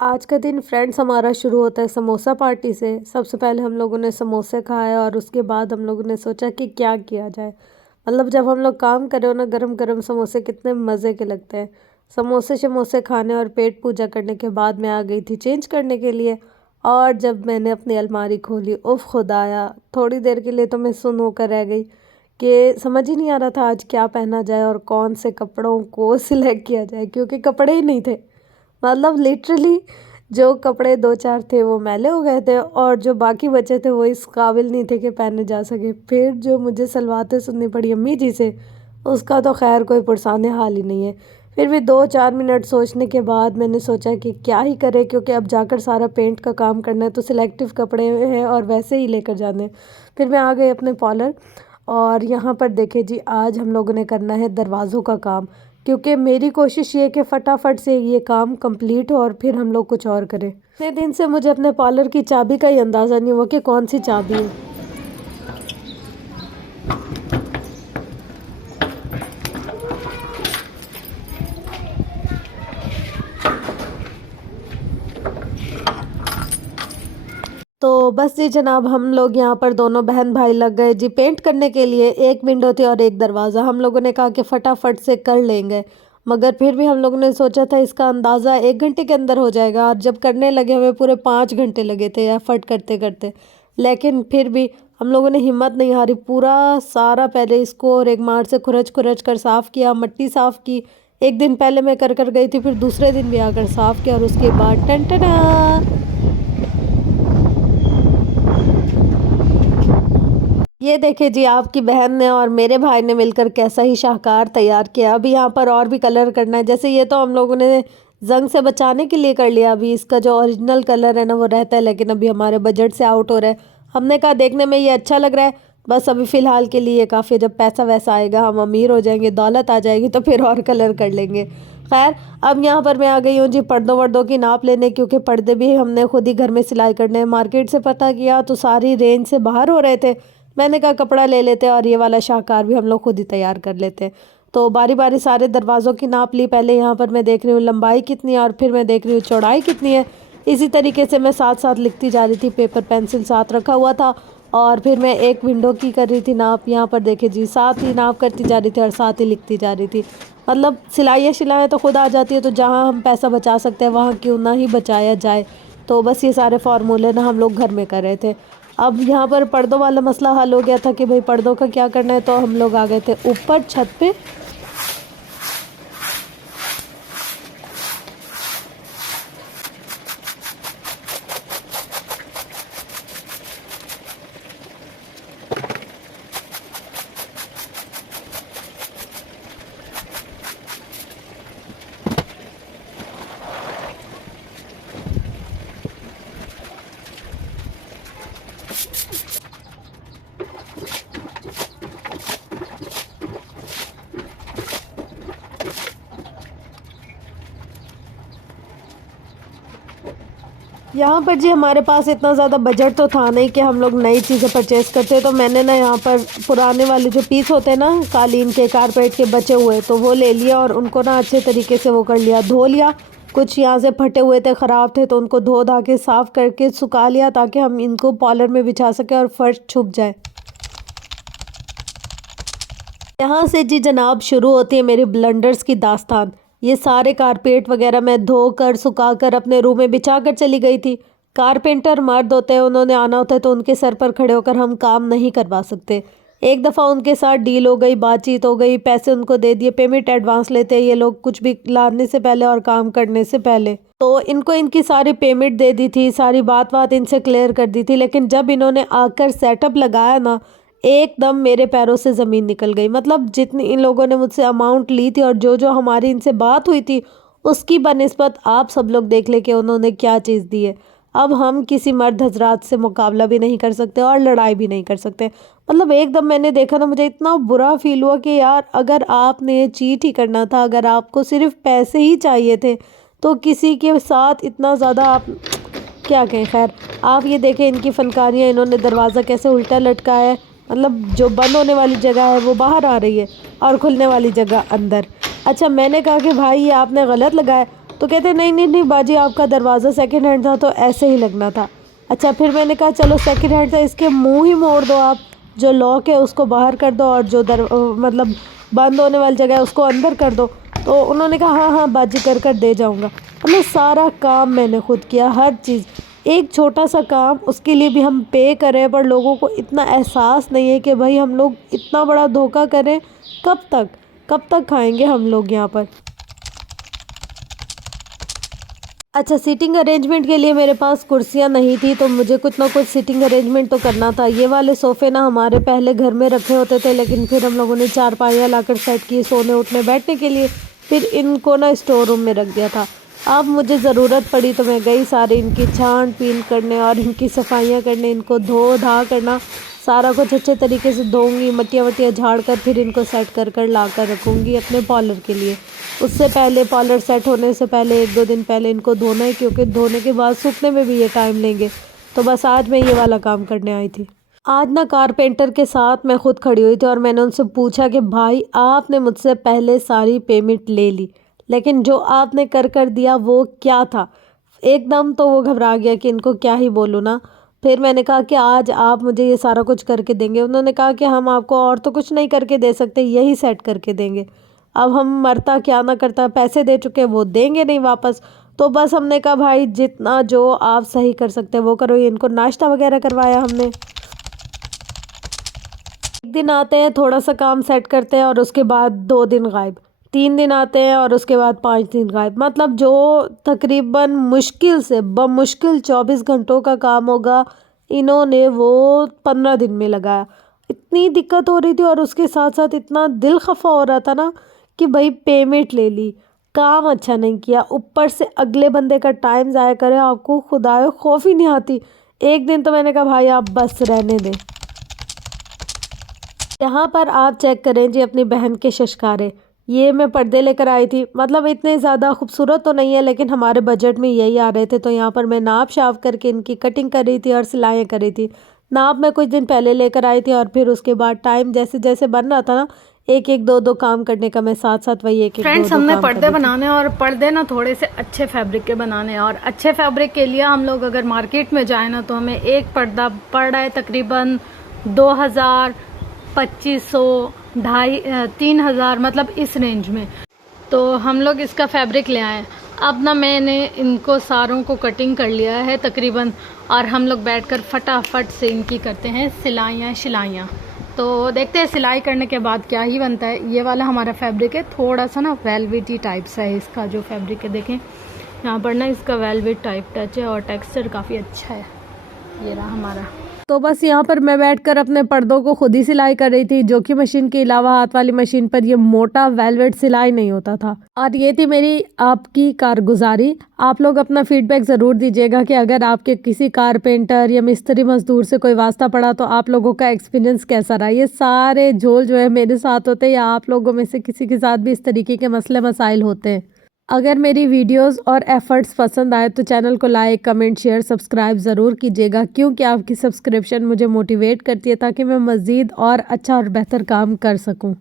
आज का दिन फ्रेंड्स हमारा शुरू होता है समोसा पार्टी से। सबसे पहले हम लोगों ने समोसे खाए और उसके बाद हम लोगों ने सोचा कि क्या किया जाए। मतलब जब हम लोग काम कर रहे हो ना, गरम गरम समोसे कितने मज़े के लगते हैं। समोसे शमोसे खाने और पेट पूजा करने के बाद मैं आ गई थी चेंज करने के लिए। और जब मैंने अपनी अलमारी खोली, उफ खुदाया, थोड़ी देर के लिए तो मैं सुन होकर रह गई कि समझ ही नहीं आ रहा था आज क्या पहना जाए और कौन से कपड़ों को सिलेक्ट किया जाए, क्योंकि कपड़े ही नहीं थे। मतलब लिटरली जो कपड़े 2-4 थे वो मैले हो गए थे और जो बाकी बचे थे वो इस काबिल नहीं थे कि पहने जा सके। फिर जो मुझे सलवातें सुननी पड़ी अम्मी जी से, उसका तो खैर कोई पुरसाने हाल ही नहीं है। फिर भी 2-4 मिनट सोचने के बाद मैंने सोचा कि क्या ही करें, क्योंकि अब जाकर सारा पेंट का काम करना है तो सिलेक्टिव कपड़े हैं और वैसे ही लेकर जाने हैं। फिर मैं आ गई अपने पार्लर और यहाँ पर देखे जी, आज हम लोगों ने करना है दरवाज़ों का काम, क्योंकि मेरी कोशिश ये है कि फटाफट से ये काम कंप्लीट हो और फिर हम लोग कुछ और करें। इतने दिन से मुझे अपने पार्लर की चाबी का ही अंदाज़ा नहीं हुआ कि कौन सी चाबी है। तो बस जी जनाब, हम लोग यहाँ पर दोनों बहन भाई लग गए जी पेंट करने के लिए। एक विंडो थी और एक दरवाज़ा। हम लोगों ने कहा कि फटाफट से कर लेंगे, मगर फिर भी हम लोगों ने सोचा था इसका अंदाज़ा 1 घंटे के अंदर हो जाएगा, और जब करने लगे हमें पूरे 5 घंटे लगे थे एफर्ट करते करते। लेकिन फिर भी हम लोगों ने हिम्मत नहीं हारी, पूरा सारा पहले इसको और एक मार से खुरच खुरच कर साफ़ किया, मट्टी साफ़ की। एक दिन पहले मैं कर गई थी, फिर दूसरे दिन भी आकर साफ़ किया और उसके बाद टन टना, ये देखिए जी, आपकी बहन ने और मेरे भाई ने मिलकर कैसा ही शाहकार तैयार किया। अभी यहाँ पर और भी कलर करना है। जैसे ये तो हम लोगों ने जंग से बचाने के लिए कर लिया। अभी इसका जो ओरिजिनल कलर है ना वो रहता है, लेकिन अभी हमारे बजट से आउट हो रहा है। हमने कहा देखने में ये अच्छा लग रहा है, बस अभी फ़िलहाल के लिए काफ़ी, जब पैसा वैसा आएगा, हम अमीर हो जाएंगे, दौलत आ जाएगी, तो फिर और कलर कर लेंगे। खैर, अब यहाँ पर मैं आ गई हूँ जी पर्दों वर्दों की नाप लेने, क्योंकि पर्दे भी हमने खुद ही घर में सिलाई करने हैं। मार्केट से पता किया तो सारी रेंज से बाहर हो रहे थे। मैंने कहा कपड़ा ले लेते और ये वाला शाहकार भी हम लोग खुद ही तैयार कर लेते। तो बारी बारी सारे दरवाज़ों की नाप ली। पहले यहाँ पर मैं देख रही हूँ लंबाई कितनी है और फिर मैं देख रही हूँ चौड़ाई कितनी है। इसी तरीके से मैं साथ साथ लिखती जा रही थी, पेपर पेंसिल साथ रखा हुआ था। और फिर मैं एक विंडो की कर रही थी नाप। यहाँ पर देखे जी, साथ ही नाप करती जा रही थी और साथ ही लिखती जा रही थी। मतलब सिलाई तो खुद आ जाती है, तो जहाँ हम पैसा बचा सकते हैं वहाँ क्यों ना ही बचाया जाए। तो बस ये सारे फार्मूले ना हम लोग घर में कर रहे थे। अब यहाँ पर पर्दों वाला मसला हल हो गया था कि भाई पर्दों का क्या करना है, तो हम लोग आ गए थे ऊपर छत पे। यहाँ पर जी हमारे पास इतना ज़्यादा बजट तो था नहीं कि हम लोग नई चीज़ें परचेज़ करते। तो मैंने ना यहाँ पर पुराने वाले जो पीस होते हैं ना कालीन के, कारपेट के बचे हुए, तो वो ले लिया और उनको ना अच्छे तरीके से वो कर लिया, धो लिया। कुछ यहाँ से फटे हुए थे, ख़राब थे, तो उनको धो धा के साफ़ करके सुखा लिया, ताकि हम इनको पॉलर में बिछा सकें और फर्श छुप जाए। यहाँ से जी जनाब शुरू होती है मेरी ब्लंडर्स की दास्तान। ये सारे कारपेट वगैरह मैं धोकर सुखाकर अपने रूम में बिछा कर चली गई थी। कारपेंटर मर्द होते हैं, उन्होंने आना होता है, तो उनके सर पर खड़े होकर हम काम नहीं करवा सकते। एक दफ़ा उनके साथ डील हो गई, बातचीत हो गई, पैसे उनको दे दिए, पेमेंट एडवांस लेते हैं ये लोग कुछ भी लाने से पहले और काम करने से पहले। तो इनको इनकी सारी पेमेंट दे दी थी, सारी बात इनसे क्लियर कर दी थी। लेकिन जब इन्होंने आकर सेटअप लगाया ना, एकदम मेरे पैरों से ज़मीन निकल गई। मतलब जितनी इन लोगों ने मुझसे अमाउंट ली थी और जो जो हमारी इनसे बात हुई थी, उसकी बनिस्बत आप सब लोग देख ले कि उन्होंने क्या चीज़ दी है। अब हम किसी मर्द हजरात से मुकाबला भी नहीं कर सकते और लड़ाई भी नहीं कर सकते। मतलब एकदम मैंने देखा ना, मुझे इतना बुरा फील हुआ कि यार, अगर आपने चीट ही करना था, अगर आपको सिर्फ पैसे ही चाहिए थे, तो किसी के साथ इतना ज़्यादा आप क्या कहें। खैर, आप ये देखें इनकी फ़नकारियाँ, इन्होंने दरवाज़ा कैसे उल्टा लटकाया है। मतलब जो बंद होने वाली जगह है वो बाहर आ रही है और खुलने वाली जगह अंदर। अच्छा, मैंने कहा कि भाई ये आपने गलत लगाया। तो कहते नहीं नहीं नहीं बाजी, आपका दरवाज़ा सेकंड हैंड था तो ऐसे ही लगना था। अच्छा, फिर मैंने कहा चलो सेकंड हैंड था, इसके मुंह ही मोड़ दो आप, जो लॉक है उसको बाहर कर दो और जो मतलब बंद होने वाली जगह है उसको अंदर कर दो। तो उन्होंने कहा हाँ हाँ बाजी कर दे जाऊँगा। मतलब सारा काम मैंने खुद किया, हर चीज़। एक छोटा सा काम, उसके लिए भी हम पे करें, पर लोगों को इतना एहसास नहीं है कि भाई हम लोग इतना बड़ा धोखा करें। कब तक खाएंगे हम लोग यहाँ पर। अच्छा, सीटिंग अरेंजमेंट के लिए मेरे पास कुर्सियाँ नहीं थी, तो मुझे कुछ ना कुछ सीटिंग अरेंजमेंट तो करना था। ये वाले सोफ़े ना हमारे पहले घर में रखे होते थे, लेकिन फिर हम लोगों ने चारपाइयाँ लाकर सेट की सोने उठने बैठने के लिए। फिर इनको ना स्टोर रूम में रख दिया था। अब मुझे ज़रूरत पड़ी तो मैं गई सारी इनकी छान पीन करने और इनकी सफाइयाँ करने, इनको धो धा करना, सारा कुछ अच्छे तरीके से धोऊंगी, मट्टियाँ वट्टियाँ झाड़ कर फिर इनको सेट कर ला कर रखूँगी अपने पॉलर के लिए। उससे पहले पॉलर सेट होने से पहले 1-2 दिन पहले इनको धोना है, क्योंकि धोने के बाद सूखने में भी ये टाइम लेंगे। तो बस आज मैं ये वाला काम करने आई थी। आज ना कारपेंटर के साथ मैं खुद खड़ी हुई थी और मैंने उनसे पूछा कि भाई आपने मुझसे पहले सारी पेमेंट ले ली, लेकिन जो आपने कर दिया वो क्या था। एकदम तो वो घबरा गया कि इनको क्या ही बोलूँ ना। फिर मैंने कहा कि आज आप मुझे ये सारा कुछ करके देंगे। उन्होंने कहा कि हम आपको और तो कुछ नहीं करके दे सकते, यही सेट करके देंगे। अब हम मरता क्या ना करता, पैसे दे चुके वो देंगे नहीं वापस। तो बस हमने कहा भाई जितना जो आप सही कर सकते हैं वो करो। इनको नाश्ता वगैरह करवाया हमने। एक दिन आते हैं, थोड़ा सा काम सेट करते हैं और उसके बाद 2 दिन गायब। 3 दिन आते हैं और उसके बाद 5 दिन गायब। मतलब जो तकरीबन मुश्किल से बमुश्किल 24 घंटों का काम होगा, इन्होंने वो 15 दिन में लगाया। इतनी दिक्कत हो रही थी और उसके साथ साथ इतना दिल खफा हो रहा था ना कि भाई पेमेंट ले ली, काम अच्छा नहीं किया, ऊपर से अगले बंदे का टाइम ज़ाया करे, आपको खुदाए खौफ ही नहीं आती। एक दिन तो मैंने कहा भाई आप बस रहने दें। यहाँ पर आप चेक करें जी अपनी बहन के शशकारे। ये मैं पर्दे लेकर आई थी, मतलब इतने ज़्यादा खूबसूरत तो नहीं है लेकिन हमारे बजट में यही आ रहे थे। तो यहाँ पर मैं नाप शाप करके इनकी कटिंग कर रही थी और सिलाइयाँ कर रही थी। नाप मैं कुछ दिन पहले लेकर आई थी और फिर उसके बाद टाइम जैसे जैसे बन रहा था ना, एक दो दो काम करने का मैं साथ साथ वही एक फ्रेंड्स, हमने पर्दे बनाने और पर्दे ना थोड़े से अच्छे फैब्रिक के बनाने, और अच्छे फैब्रिक के लिए हम लोग अगर मार्केट में जाए ना तो हमें एक पर्दा पड़ रहा है तकरीबन 2000, 2500, 2500-3000, मतलब इस रेंज में। तो हम लोग इसका फैब्रिक ले आए। अब ना मैंने इनको सारों को कटिंग कर लिया है तकरीबन, और हम लोग बैठकर फटाफट से इनकी करते हैं सिलाइयाँ। तो देखते हैं सिलाई करने के बाद क्या ही बनता है। ये वाला हमारा फैब्रिक है, थोड़ा सा ना वेलवेटी टाइप सा है इसका जो फैब्रिक है। देखें यहाँ पर ना इसका वेलवेट टाइप टच है और टेक्सचर काफ़ी अच्छा है। ये रहा हमारा। तो बस यहाँ पर मैं बैठकर अपने पर्दों को खुद ही सिलाई कर रही थी, जो कि मशीन के अलावा हाथ वाली मशीन पर ये मोटा वेलवेट सिलाई नहीं होता था। और ये थी मेरी आपकी कारगुजारी। आप लोग अपना फीडबैक ज़रूर दीजिएगा कि अगर आपके किसी कारपेंटर या मिस्त्री मजदूर से कोई वास्ता पड़ा तो आप लोगों का एक्सपीरियंस कैसा रहा। ये सारे झोल जो है मेरे साथ होते हैं या आप लोगों में से किसी के साथ भी इस तरीके के मसले मसाइल होते हैं। अगर मेरी वीडियोस और एफर्ट्स पसंद आए तो चैनल को लाइक, कमेंट, शेयर, सब्सक्राइब ज़रूर कीजिएगा, क्योंकि आपकी सब्सक्रिप्शन मुझे मोटिवेट करती है ताकि मैं मज़ीद और अच्छा और बेहतर काम कर सकूं।